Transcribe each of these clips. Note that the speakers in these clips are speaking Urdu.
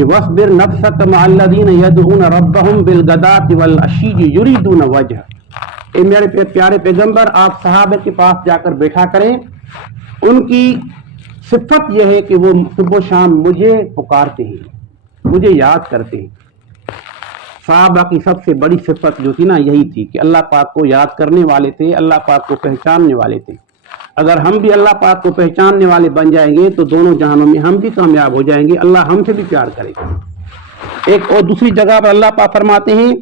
کہ وَاصْبِرْ نَفْسَكَ مَعَ الَّذِينَ يَدْعُونَ رَبَّهُمْ بِالْغَدَاةِ وَالْعَشِيِّ يُرِيدُونَ وَجْهَهُ، اے میرے پیارے پیغمبر آپ صحابہ کے پاس جا کر بیٹھا کریں، ان کی صفت یہ ہے کہ وہ صبح و شام مجھے پکارتے ہیں، مجھے یاد کرتے ہیں۔ صحابہ کی سب سے بڑی صفت جو تھی نا یہی تھی کہ اللہ پاک کو یاد کرنے والے تھے، اللہ پاک کو پہچاننے والے تھے۔ اگر ہم بھی اللہ پاک کو پہچاننے والے بن جائیں گے تو دونوں جہانوں میں ہم بھی کامیاب ہو جائیں گے، اللہ ہم سے بھی پیار کرے گا۔ ایک اور دوسری جگہ پر اللہ پاک فرماتے ہیں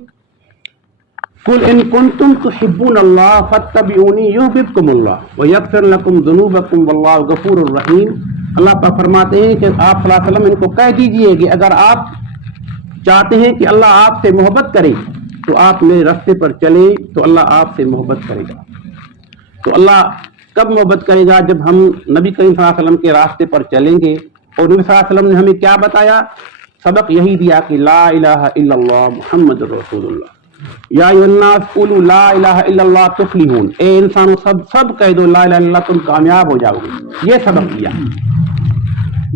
قُلْ إِن كُنتُمْ تُحِبُّونَ اللَّهَ فَاتَّبِعُونِي يُحْبِبْكُمُ اللَّهُ وَيَغْفِرْ لَكُمْ ذُنُوبَكُمْ وَاللَّهُ غَفُورٌ رَحِيمٌ۔ اللہ پاک فرماتے ہیں کہ آپ صلی اللہ علیہ وسلم ان کو کہہ دیجئے کہ اگر آپ چاہتے ہیں کہ اللہ آپ سے محبت کرے تو آپ میرے راستے پر چلے تو اللہ آپ سے محبت کرے گا۔ تو اللہ کب محبت کرے گا؟ جب ہم نبی کریم صلی اللہ علیہ وسلم کے راستے پر چلیں گے۔ اور نبی صلی اللہ علیہ وسلم نے ہمیں کیا بتایا؟ سبق یہی دیا کہ لا الہ الا اللہ محمد رسول اللہ، یا ایھا الناس قولوا لا الہ الا اللہ تفلحون، اے انسانوں سب کہہ دو لا الہ الا اللہ، تم کامیاب ہو جاؤ گے۔ یہ سبق دیا،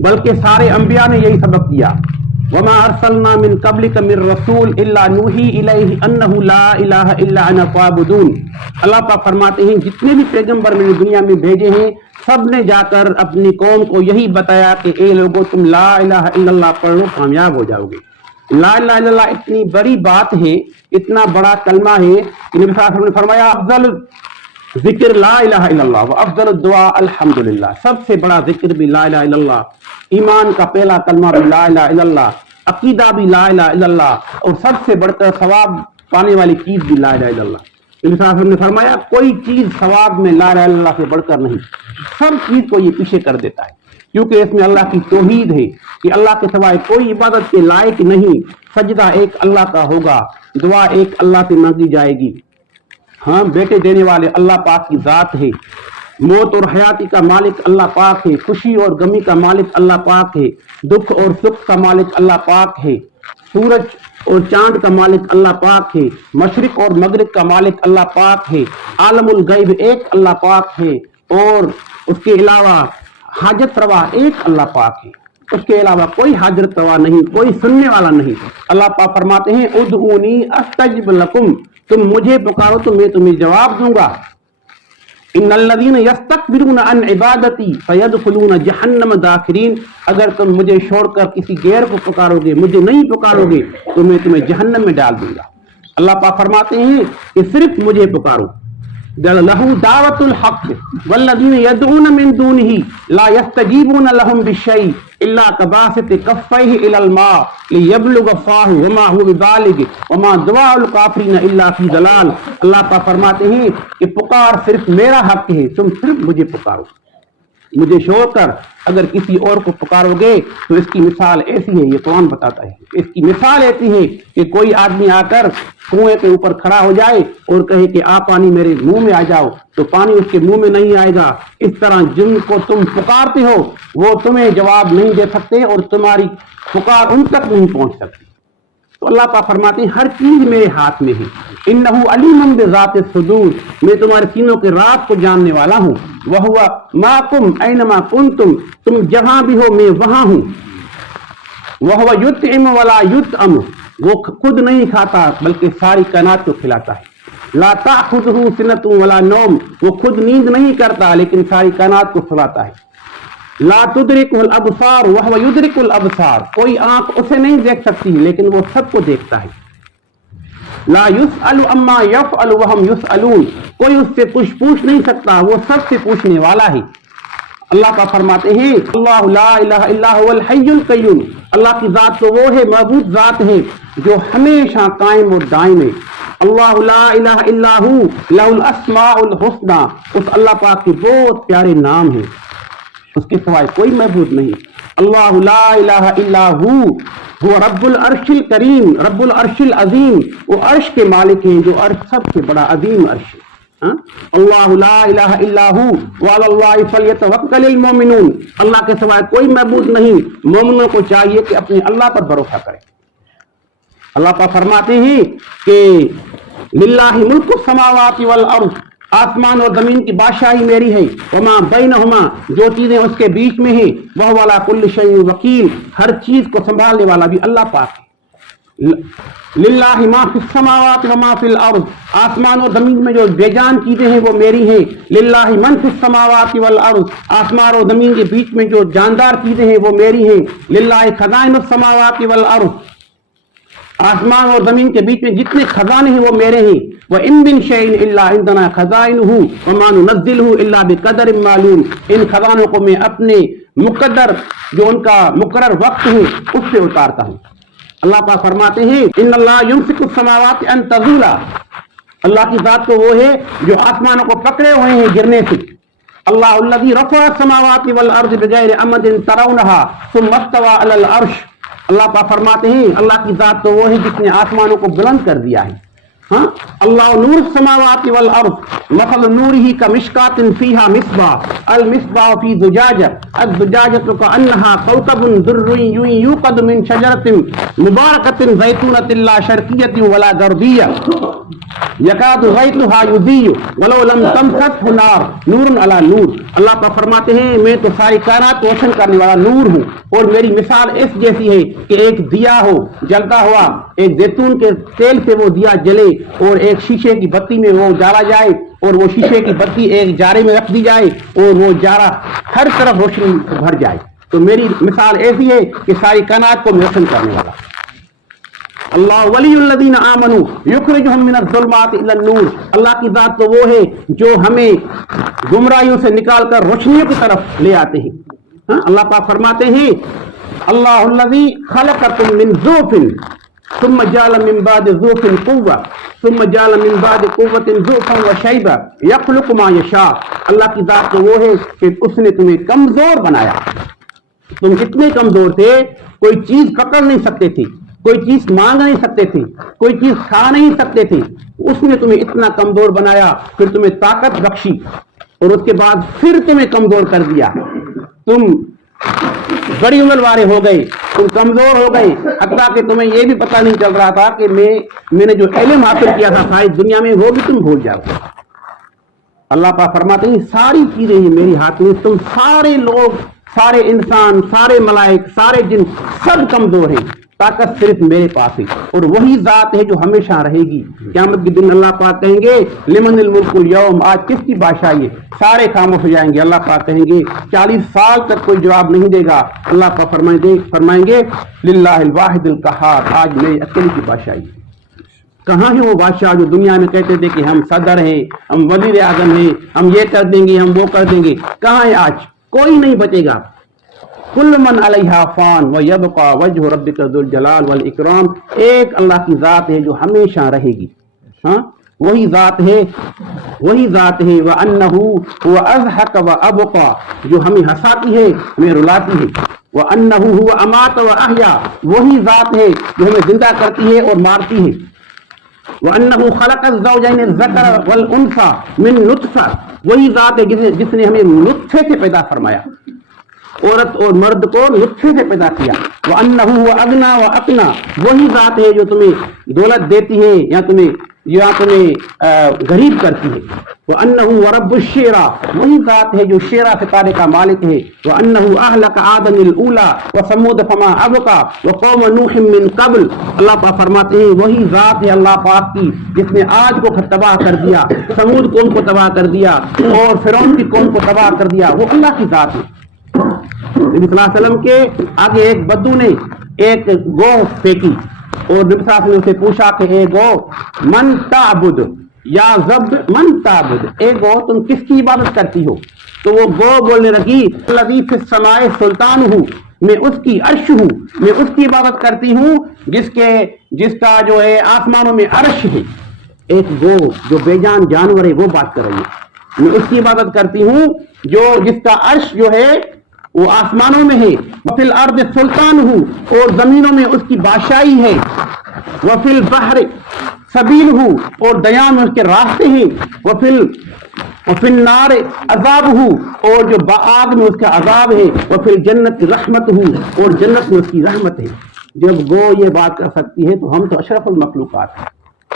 بلکہ سارے انبیاء نے یہی سبق دیا۔ وما ارسلنا من قبلک من رسول الا نوحی الیہ انہ لا الہ الا انا فاعبدون۔ اللہ پاک فرماتے ہیں جتنے بھی پیغمبر میں نے دنیا میں بھیجے ہیں سب نے جا کر اپنی قوم کو یہی بتایا کہ اے لوگوں تم لا الہ الا اللہ پڑھ لو، کامیاب ہو جاؤ گے۔ لا الہ الا اللہ اتنی بڑی بات ہے، اتنا بڑا کلمہ ہے کہ نبی صلی اللہ علیہ وسلم نے فرمایا افضل ذکر لا الہ الا اللہ و افضل الدعاء الحمدللہ، سب سے بڑا ذکر بھی لا الہ الا اللہ، ایمان کا پہلا کلمہ بھی لا الہ الا اللہ، عقیدہ بھی لا الہ الا اللہ، اور سب سے بڑھ کر ثواب پانے والی چیز بھی لا الہ الا اللہ۔ نبی صلی اللہ علیہ وسلم نے فرمایا کوئی چیز ثواب میں لا الہ الا اللہ سے بڑھ کر نہیں، سب چیز کو یہ پیچھے کر دیتا ہے، کیونکہ اس میں اللہ کی توحید ہے کہ اللہ کے سوائے کوئی عبادت کے لائق نہیں، سجدہ ایک اللہ کا ہوگا، دعا ایک اللہ سے مانگی جائے گی۔ ہاں بیٹے دینے والے اللہ پاک کی ذات ہے، موت اور حیاتی کا مالک اللہ پاک ہے، خوشی اور غمی کا مالک اللہ پاک ہے، دکھ اور سکھ کا مالک اللہ پاک ہے، سورج اور چاند کا مالک اللہ پاک ہے، مشرق اور مغرب کا مالک اللہ پاک ہے، عالم الغیب ایک اللہ پاک ہے، اور اس کے علاوہ حاجت روا ایک اللہ پاک ہے، اس کے علاوہ کوئی حاجت روا نہیں، کوئی سننے والا نہیں۔ اللہ پاک فرماتے ہیں ادعونی استجب لکم، تم مجھے پکارو تو میں تمہیں جواب دوں گا۔ ان الذین یستکبرون عن عبادتی فیدخلون جہنم داخرین، اگر تم مجھے چھوڑ کر کسی غیر کو پکارو گے، مجھے نہیں پکارو گے تو میں تمہیں جہنم میں ڈال دوں گا۔ اللہ پاک فرماتے ہیں کہ صرف مجھے پکارو۔ لہ دعوت الحق والذین یدعون من دونہ لا یستجیبون لہم بشیء الا کباسط کفیہ الی الماء لیبلغ فاہ وما هو ببالغ وما دعاء الکافرین الا فی ضلال۔ اللہ پاک فرماتے ہیں کہ پکار صرف میرا حق ہے، تم صرف مجھے پکارو، مجھے چھوڑ کر اگر کسی اور کو پکارو گے تو اس کی مثال ایسی ہے، یہ قرآن بتاتا ہے، اس کی مثال ایسی ہے کہ کوئی آدمی آ کر کنویں کے اوپر کھڑا ہو جائے اور کہے کہ آپ پانی میرے منہ میں آ جاؤ، تو پانی اس کے منہ میں نہیں آئے گا۔ اس طرح جن کو تم پکارتے ہو وہ تمہیں جواب نہیں دے سکتے اور تمہاری پکار ان تک نہیں پہنچ سکتی۔ تو اللہ پاک فرماتے ہیں ہر چیز میرے ہاتھ میں ہے، انہ علیم بذات الصدور، میں تمہارے سینوں کے راز کو جاننے والا ہوں، وہو معکم اینما کنتم، تم جہاں بھی ہو میں وہاں ہوں، وہو یطعم ولا یطعم، وہ خود نہیں کھاتا بلکہ ساری کائنات کو کھلاتا ہے، لا تأخذہ سنۃ ولا نوم، وہ خود نیند نہیں کرتا لیکن ساری کائنات کو سلاتا ہے، لا تدرکہ الابصار وہو یدرک الابصار، کوئی آنکھ اسے نہیں دیکھ سکتی لیکن وہ سب کو دیکھتا ہے، لا یسأل عما یفعل وہم یسألون، کوئی اس سے کچھ پوچھ نہیں سکتا، وہ سب سے پوچھنے والا ہے۔ اللہ کا فرماتے ہیں اللہ لا الہ الا هو الحی القیوم، اللہ کی ذات تو وہ ہے، معبود ذات ہے جو ہمیشہ قائم اور دائم ہے۔ اللہ لا الہ الا ہو لہ الاسماء الحسنی، اس اللہ پاک کے بہت پیارے نام ہیں، اس کے سوائے کوئی معبود نہیں۔ اللہ لا الہ الا هو رب العرش الکریم، رب العرش العظیم، وہ عرش کے مالک ہیں جو عرش سب سے بڑا عظیم عرش ہے۔ اللہ لا الہ الا ہو وعلی اللہ فلیتوکل المؤمنون، اللہ کے سوائے کوئی معبود نہیں، مومنوں کو چاہیے کہ اپنے اللہ پر بھروسہ کرے۔ اللہ پاک فرماتے ہیں کہ للہ ملک السماوات والارض، آسمان اور زمین کی بادشاہی میری ہے، وما بینہما جو چیزیں اس کے بیچ میں ہیں، وہو علی کل شیء وکیل ہر چیز کو سنبھالنے والا بھی اللہ پاک ہے۔ للہ ما فی السماوات وما فی الارض آسمان اور زمین میں جو بے جان چیزیں ہیں وہ میری ہیں۔ للہ من فی السماوات والارض آسمان اور زمین کے بیچ میں جو جاندار چیزیں ہیں وہ میری ہیں۔ للہ خزائن السماوات والارض آسمان اور زمین کے بیچ میں جتنے خزانے ہیں وہ میرے ہیں۔ وَإِن مِّن شَيْءٍ إِلَّا عِندَنَا خَزَائِنُهُ وَمَا نُنَزِّلُهُ إِلَّا بِقَدَرٍ مَّعْلُومٍ ان خزانوں کو میں اپنے مقدر جو ان کا مقرر وقت ہے اس سے اتارتا ہوں۔ اللہ پاک فرماتے ہیں ان اللہ یمسک السماوات ان تزولا، اللہ کی ذات تو وہ ہے جو آسمانوں کو پکڑے ہوئے ہیں گرنے سے۔ اللہ الذی رفع السماوات والارض بغیر عمد ترونها ثم استوى علی العرش، اللہ پاک فرماتے ہیں اللہ کی ذات تو وہ ہے جس نے آسمانوں کو بلند کر دیا ہے۔ ہاں اللہ نور السماوات والارض مثل نورہ کمشکات فیہا مصباح المصباح فی زجاجہ الزجاجۃ کأنها کوکب درّی یوقد من شجرۃ مبارکۃ زیتونۃ لا شرقیۃ ولا غربیہ یکاد زیتها یضیء ولو لم تمسسہ نار نور علی نور، اللہ پاک فرماتے ہیں میں تو ساری کائنات کو روشن کرنے والا نور ہوں، اور میری مثال اس جیسی ہے کہ ایک دیا ہو جلتا ہوا، ایک زیتون کے تیل سے وہ دیا جلے اور ایک شیشے کی بتی میں وہ ڈالا جائے اور وہ شیشے کی بتی ایک جارے میں رکھ دی جائے اور وہ جارا ہر طرف روشنی بھر جائے۔ تو میری مثال ایسی ہے کہ ساری کائنات کو روشن کرنے والا۔ اللہ ولی الذین آمنوا یخرجہم من الظلمات الی النور، اللہ کی ذات تو وہ ہے جو ہمیں گمراہیوں سے نکال کر روشنیوں کی طرف لے آتے ہیں۔ اللہ پاک فرماتے ہیں اللہ الذی خلقکم من ضعف ثم جعل من بعد ضعف قوة ثم جعل من بعد قوة ضعفا وشیبا یخلق ما یشاء، اللہ کی ذات تو وہ ہے کہ اس نے تمہیں کمزور بنایا۔ تم کتنے کمزور تھے، کوئی چیز پکڑ نہیں سکتے تھے، کوئی چیز مانگ نہیں سکتے تھے، کوئی چیز کھا نہیں سکتے تھے، اس نے تمہیں اتنا کمزور بنایا، پھر تمہیں طاقت بخشی اور اس کے بعد پھر تمہیں کمزور کر دیا۔ تم بڑی عمر والے ہو گئے، تم کمزور ہو گئے، حتیٰ کہ تمہیں یہ بھی پتہ نہیں چل رہا تھا کہ میں نے جو علم حاصل کیا تھا ساری دنیا میں وہ بھی تم بھول جاؤ۔ اللہ پاک فرماتے ہیں ساری چیزیں ہیں میری ہاتھ میں، تم سارے لوگ، سارے انسان، سارے ملائک، سارے جن سب کمزور ہیں، طاقت صرف میرے پاس ہے، اور وہی ذات ہے جو ہمیشہ رہے گی۔ قیامت کے دن اللہ پاک کہیں گے لمن الملک اليوم، آج کس کی بادشاہی ہے؟ سارے خاموش ہو جائیں گے۔ اللہ پاک کہیں گے 40 سال تک کوئی جواب نہیں دے گا۔ اللہ پاک فرمائیں گے للہ الواحد القہار، آج میری اکیلے کی بادشاہی ہے۔ کہاں ہے وہ بادشاہ جو دنیا میں کہتے تھے کہ ہم صدر ہیں، ہم وزیر اعظم ہیں، ہم یہ کر دیں گے، ہم وہ کر دیں گے؟ کہاں ہے آج؟ کوئی نہیں بچے گا۔ کل من علیہا فان ویبقى وجہ ربک ذو الجلال والاکرام، ایک اللہ کی ذات ہے جو ہمیشہ رہے گی۔ ہاں وہی ذات ہے وانہ هو اضحک وابقى، جو ہمیں ہنساتی ہے، ہمیں رلاتی ہے۔ وانہ هو امات واحیا، وہی ذات ہے جو ہمیں زندہ کرتی ہے اور مارتی ہے۔ وانہ خلق الزوجین الذکر والانثى من نطفہ، وہی ذات ہے جس نے ہمیں نطفے سے پیدا فرمایا، عورت اور مرد کو نطفے سے پیدا کیا۔ وَأَنَّهُ هُوَ أَغْنَى وَأَقْنَى، وہی ذات ہے جو تمہیں دولت دیتی ہے یا تمہیں غریب کرتی ہے۔ وَأَنَّهُ وَرَبُّ الشِّعْرَى، وہی ذات ہے جو شعرا ستارے کا مالک ہے۔ وَأَنَّهُ أَهْلَكَ عَادًا الْأُولَى وَثَمُودَ فَمَا أَبْقَى وَقَوْمَ نُوحٍ مِّن قَبْلُ، اللہ پاک فرماتے ہیں وہی ذات ہے اللہ پاک کی جس نے آج کو تباہ کر دیا، سمود قوم کو تباہ کر دیا اور فرعون کی قوم کو تباہ کر دیا، وہ اللہ کی ذات ہے۔ نبی صلی اللہ علیہ وسلم کے آگے ایک بدو نے ایک گو پھینکی اور نبی صلی اللہ علیہ وسلم نے اسے پوچھا کہ اے گو من تعبد یا ضب من تعبد، اے گو تم کس کی عبادت کرتی ہو؟ تو وہ گو بولنے لگی الذی فی السماء سلطان ہوں، میں اس کی عرش ہوں، میں اس کی عبادت کرتی ہوں جس کا جو ہے آسمانوں میں عرش ہے۔ ایک گو جو بے جان جانور ہے وہ بات کر رہی ہے، میں اس کی عبادت کرتی ہوں جس کا عرش جو ہے وہ آسمانوں میں ہے۔ وفی الارض سلطان ہوں، اور زمینوں میں اس کی بادشاہی ہے۔ وفی البحر سبیل ہوں، اور دریا میں اس کے راستے ہیں۔ وفی النار عذاب ہوں، اور جو آگ میں اس کا عذاب ہے۔ وفی الجنت رحمت ہوں، اور جنت میں اس کی رحمت ہے۔ جب گو یہ بات کر سکتی ہے تو ہم تو اشرف المخلوقات ہیں،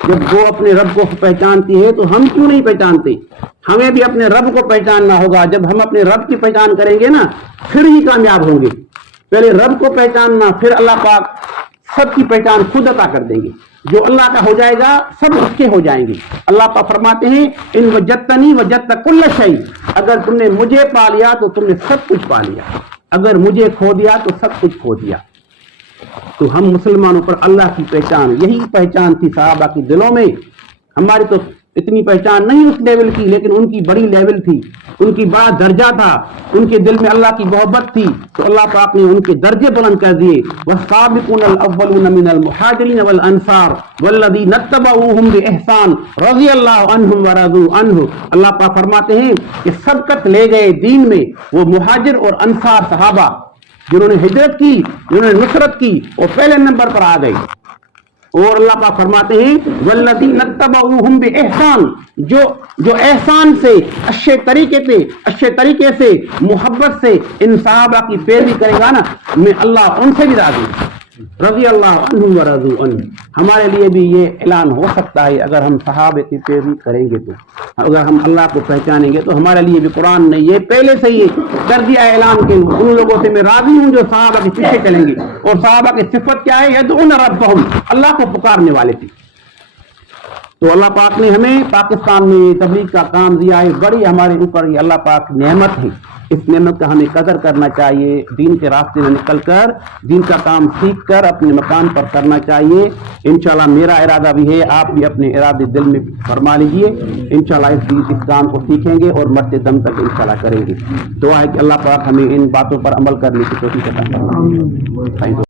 جب وہ اپنے رب کو پہچانتی ہے تو ہم کیوں نہیں پہچانتے؟ ہمیں بھی اپنے رب کو پہچاننا ہوگا. جب ہم اپنے رب کی پہچان کریں گے نا پھر ہی کامیاب ہوں گے. پہلے رب کو پہچاننا، پھر اللہ پاک سب کی پہچان خود عطا کر دیں گے. جو اللہ کا ہو جائے گا سب اس کے ہو جائیں گے. اللہ پاک فرماتے ہیں ان وجدتنی وجدت کل شیء، اگر تم نے مجھے پا لیا تو تم نے سب کچھ پا لیا، اگر مجھے کھو دیا تو سب کچھ کھو دیا. تو ہم مسلمانوں پر اللہ کی پہچان، یہی پہچان تھی صحابہ کی دلوں میں. ہماری تو اتنی پہچان نہیں اس لیول کی، لیکن ان کی بڑی لیول تھی، ان کی بڑا درجہ تھا، ان کے دل میں اللہ کی محبت تھی. تو اللہ پاک نے ان کے درجے بلند کر دیے. والسابقون الاولون من المہاجرین والانصار والذین اتبعوہم بإحسان رضی اللہ عنہم ورضوا عنہ. اللہ پاک فرماتے ہیں کہ سبقت لے گئے دین میں وہ مہاجر اور انصار صحابہ جنہوں نے ہجرت کی، جنہوں نے نصرت کی، وہ پہلے نمبر پر آ گئے. اور اللہ پاک فرماتے ہیں والذین اتبعوہم بإحسان، جو احسان سے، اچھے طریقے سے محبت سے ان صحابہ کی پیروی کرے گا نا، میں اللہ ان سے بھی راضی ہوں. رضی اللہ عنہم ورضوا عنہ. ہمارے لیے بھی یہ اعلان ہو سکتا ہے اگر ہم صحابہ کی پیروی کریں گے تو، اگر ہم اللہ کو پہچانیں گے تو ہمارے لیے بھی قرآن نے یہ پہلے سے یہ کر دیا اعلان کہ ان لوگوں سے میں راضی ہوں جو صحابہ کے پیچھے چلیں گے. اور صحابہ کی صفت کیا ہے؟ یدعون ربہم، اللہ کو پکارنے والے تھے. تو اللہ پاک نے ہمیں پاکستان میں تبلیغ کا کام دیا ہے، بڑی ہمارے اوپر یہ اللہ پاک نعمت ہے. اس نعمت کا ہمیں قدر کرنا چاہیے، دین کے راستے میں نکل کر دین کا کام سیکھ کر اپنے مقام پر کرنا چاہیے. انشاءاللہ میرا ارادہ بھی ہے، آپ بھی اپنے ارادے دل میں فرما لیجئے. انشاءاللہ اس کام کو سیکھیں گے اور مرتے دم تک انشاءاللہ کریں گے. دعا ہے کہ اللہ پاک ہمیں ان باتوں پر عمل کرنے کی توفیق عطا فرمائے.